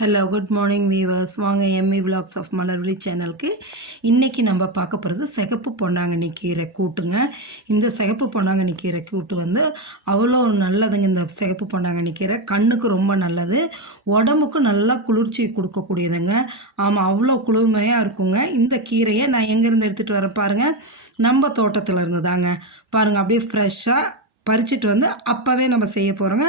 Hello good morning viewers. வாங்க ME vlogs of Malarvizhi சேனலுக்கு. இன்றைக்கி நம்ம பார்க்க போகிறது சிகப்பு பொன்னாங்கண்ணி கீரை கூட்டுங்க. இந்த சிகப்பு பொன்னாங்கண்ணி கீரை கூட்டு வந்து அவ்வளோ நல்லதுங்க. இந்த சிகப்பு பொன்னாங்கண்ணி கீரை கண்ணுக்கு ரொம்ப நல்லது, உடம்புக்கு நல்லா குளிர்ச்சி கொடுக்கக்கூடியதுங்க. ஆமாம், அவ்வளோ குளுமையாக இருக்குங்க. இந்த கீரையை நான் எங்கேருந்து எடுத்துகிட்டு வரேன் பாருங்கள், நம்ம தோட்டத்தில் இருந்து தாங்க. பாருங்கள், அப்படியே ஃப்ரெஷ்ஷாக பறிச்சுட்டு வந்து அப்போவே நம்ம செய்ய போகிறோங்க.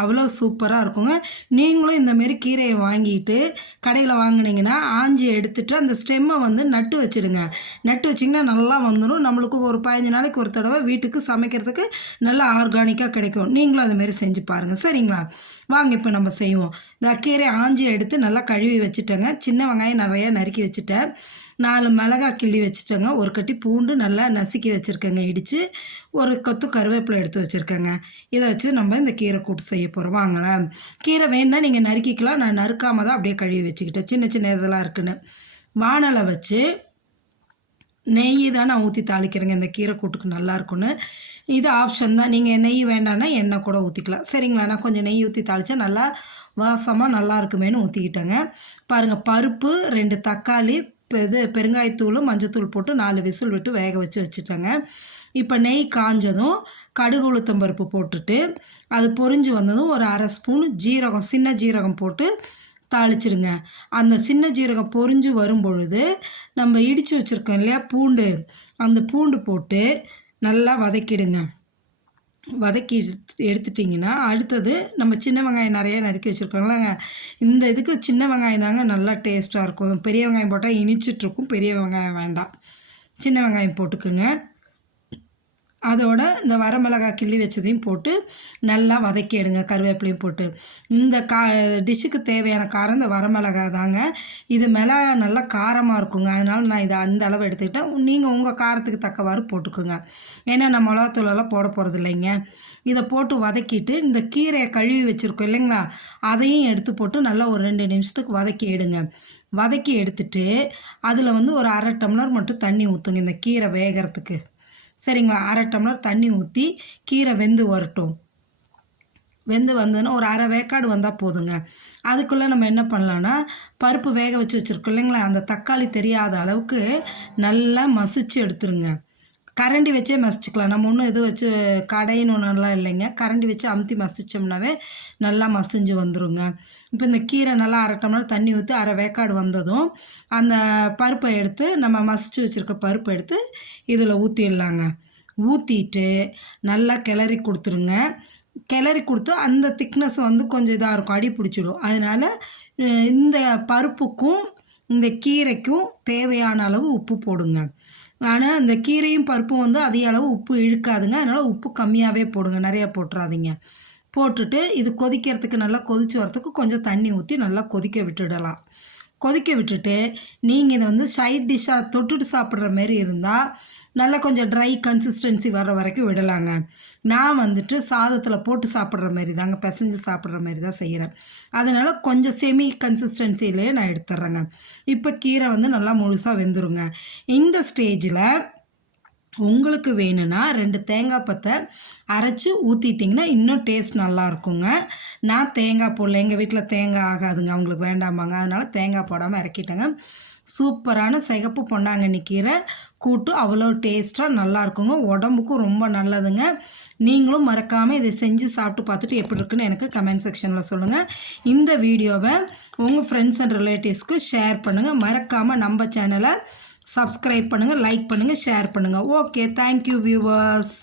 அவ்வளோ சூப்பராக இருக்குங்க. நீங்களும் இந்தமாரி கீரையை வாங்கிட்டு கடையில் வாங்கினீங்கன்னா ஆஞ்சி எடுத்துகிட்டு அந்த ஸ்டெம்மை வந்து நட்டு வச்சுடுங்க. நட்டு வச்சிங்கன்னா நல்லா வந்துடும். நம்மளுக்கு ஒரு 15 நாளைக்கு ஒரு தடவை வீட்டுக்கு சமைக்கிறதுக்கு நல்லா ஆர்கானிக்காக கிடைக்கும். நீங்களும் அதுமாரி செஞ்சு பாருங்கள், சரிங்களா? வாங்க இப்போ நம்ம செய்வோம். இந்த கீரையை ஆஞ்சி எடுத்து நல்லா கழுவி வச்சுட்டேங்க. சின்ன வெங்காயம் நிறையா நறுக்கி வச்சுட்டேன். 4 மிளகாய் கிள்ளி வச்சுட்டேங்க. ஒரு கட்டி பூண்டு நல்லா நசுக்கி வச்சுருக்கேங்க இடித்து. ஒரு கொத்து கருவேப்பிலை எடுத்து வச்சுருக்கேங்க. இதை வச்சு நம்ம இந்த கீரை கூட்டு செய்ய போகிறோம். வாங்களேன். கீரை வேணுன்னா நீங்கள் நறுக்கிக்கலாம். நான் நறுக்காமல் தான் அப்படியே கழுவி வச்சுக்கிட்டேன், சின்ன சின்ன இதெல்லாம் இருக்குன்னு. வானலை வச்சு நெய் தான் நான் ஊற்றி தாளிக்கிறேங்க. இந்த கீரை கூட்டுக்கு நல்லா இருக்குன்னு. இது ஆப்ஷன் தான். நீங்கள் நெய் வேண்டான்னா எண்ணெய் கூட ஊற்றிக்கலாம், சரிங்களா? நான் கொஞ்சம் நெய் ஊற்றி தாளித்தா நல்லா வாசமாக நல்லா இருக்குமேனு ஊற்றிக்கிட்டேங்க. பாருங்கள், பருப்பு, 2 தக்காளி, பெருங்காயத்தூள், மஞ்சத்தூள் போட்டு 4 விசில் விட்டு வேக வச்சு வச்சுட்டேங்க. இப்போ நெய் காஞ்சதும் கடுகு உளுத்தம் பருப்பு போட்டுட்டு அது பொரிஞ்சு வந்ததும் ஒரு 1/2 ஸ்பூன் ஜீரகம், சின்ன ஜீரகம் போட்டு தாளிச்சிடுங்க. அந்த சின்ன ஜீரகம் பொரிஞ்சு வரும்பொழுது நம்ம இடித்து வச்சுருக்கோம் இல்லையா பூண்டு, அந்த பூண்டு போட்டு நல்லா வதக்கிடுங்க. வதக்கி எடுத்துட்டிங்கன்னா அடுத்தது நம்ம சின்ன வெங்காயம் நிறைய நறுக்கி வச்சுருக்கோங்களேங்க. இந்த இதுக்கு சின்ன வெங்காயம் தாங்க நல்லா டேஸ்ட்டாக இருக்கும். பெரிய வெங்காயம் போட்டால் இனிச்சிட்ருக்கும். பெரிய வெங்காயம் வேண்டாம், சின்ன வெங்காயம் போட்டுக்குங்க. அதோட இந்த வரமிளகாய் கிள்ளி வச்சதையும் போட்டு நல்லா வதக்கி எடுங்க, கருவேப்பிலையும் போட்டு. இந்த டிஷ்ஷுக்கு தேவையான காரம் இந்த வரமிளகாய் தாங்க. இது மிளகா நல்லா காரமாக இருக்குங்க, அதனால் நான் இதை அந்த அளவு எடுத்துக்கிட்டேன். நீங்கள் உங்கள் காரத்துக்கு தக்கவாறு போட்டுக்குங்க. ஏன்னா நான் மிளகாத்தூளெல்லாம் போட போகிறது இல்லைங்க. இதை போட்டு வதக்கிட்டு இந்த கீரையை கழுவி வச்சுருக்கோம் இல்லைங்களா, அதையும் எடுத்து போட்டு நல்லா ஒரு 2 நிமிஷத்துக்கு வதக்கி எடுங்க. வதக்கி எடுத்துட்டு அதில் வந்து ஒரு 1/2 டம்ளர் மட்டும் தண்ணி ஊற்றுங்க இந்த கீரை வேகிறதுக்கு, சரிங்களா? 1/2 டம்ளர் தண்ணி ஊற்றி கீரை வெந்து வரட்டும். வெந்து வந்ததுன்னா ஒரு 1/2 வேக்காடு வந்தால் போதுங்க. அதுக்குள்ளே நம்ம என்ன பண்ணலான்னா, பருப்பு வேக வச்சு வச்சுருக்கோம் இல்லைங்களா, அந்த தக்காளி தெரியாத அளவுக்கு நல்லா மசிச்சு எடுத்துருங்க. கரண்டி வச்சே மசிச்சுக்கலாம். நம்ம ஒன்றும் இது வச்சு கடைன்னு ஒன்றுலாம் இல்லைங்க. கரண்டி வச்சு அமுத்தி மசித்தோம்னாவே நல்லா மசிஞ்சு வந்துடுங்க. இப்போ இந்த கீரை நல்லா 1/2 டம்ளர் தண்ணி ஊற்றி 1/2 வேக்காடு வந்ததும் அந்த பருப்பை எடுத்து, நம்ம மசிச்சு வச்சுருக்க பருப்பை எடுத்து இதில் ஊற்றிடலாங்க. ஊற்றிட்டு நல்லா கிளறி கொடுத்துருங்க. கிளறி கொடுத்து அந்த திக்னஸ் வந்து கொஞ்சம் இதாக இருக்கும், அடி பிடிச்சிடும். அதனால் இந்த பருப்புக்கும் இந்த கீரைக்கும் தேவையான அளவு உப்பு போடுங்க. ஆனால் இந்த கீரையும் பருப்பும் வந்து அதிக அளவு உப்பு இழுக்காதுங்க, அதனால் உப்பு கம்மியாகவே போடுங்க, நிறையா போட்டுறாதீங்க. போட்டுட்டு இது கொதிக்கிறதுக்கு நல்லா கொதித்து வரத்துக்கு கொஞ்சம் தண்ணி ஊற்றி நல்லா கொதிக்க விட்டுடலாம். கொதிக்க விட்டுட்டு நீங்கள் இதை வந்து சைட் டிஷ்ஷாக தொட்டுட்டு சாப்பிட்ற மாரி இருந்தால் நல்லா கொஞ்சம் ட்ரை கன்சிஸ்டன்சி வர வரைக்கும் விடலாங்க. நான் வந்துட்டு சாதத்தில் போட்டு சாப்பிட்ற மாரி தாங்க, பிசைஞ்சு சாப்பிட்ற மாரி தான் செய்கிறேன். அதனால் கொஞ்சம் செமி கன்சிஸ்டன்சிலேயே நான் எடுத்துட்றேங்க. இப்போ கீரை வந்து நல்லா முழுசாக வெந்துருங்க. இந்த ஸ்டேஜில் உங்களுக்கு வேணும்னா 2 தேங்காய் பத்தை அரைச்சி ஊற்றிட்டிங்கன்னா இன்னும் டேஸ்ட் நல்லா இருக்குங்க. நான் தேங்காய் போடல, எங்கள் வீட்டில் தேங்காய் ஆகாதுங்க, அவங்களுக்கு வேண்டாமாங்க, அதனால் தேங்காய் போடாமல் இறக்கிட்டேங்க. சூப்பரான சிகப்பு பொன்னாங்கண்ணி கீரை கூட்டு அவ்வளோ டேஸ்ட்டாக நல்லா இருக்குங்க, உடம்புக்கும் ரொம்ப நல்லதுங்க. நீங்களும் மறக்காமல் இதை செஞ்சு சாப்பிட்டு பார்த்துட்டு எப்படி இருக்குன்னு எனக்கு கமெண்ட் செக்ஷனில் சொல்லுங்கள். இந்த வீடியோவை உங்கள் ஃப்ரெண்ட்ஸ் அண்ட் ரிலேட்டிவ்ஸ்க்கு ஷேர் பண்ணுங்கள். மறக்காமல் நம்ம சேனலை சப்ஸ்கிரைப் பண்ணுங்கள், லைக் பண்ணுங்கள், ஷேர் பண்ணுங்கள். Okay, thank you viewers.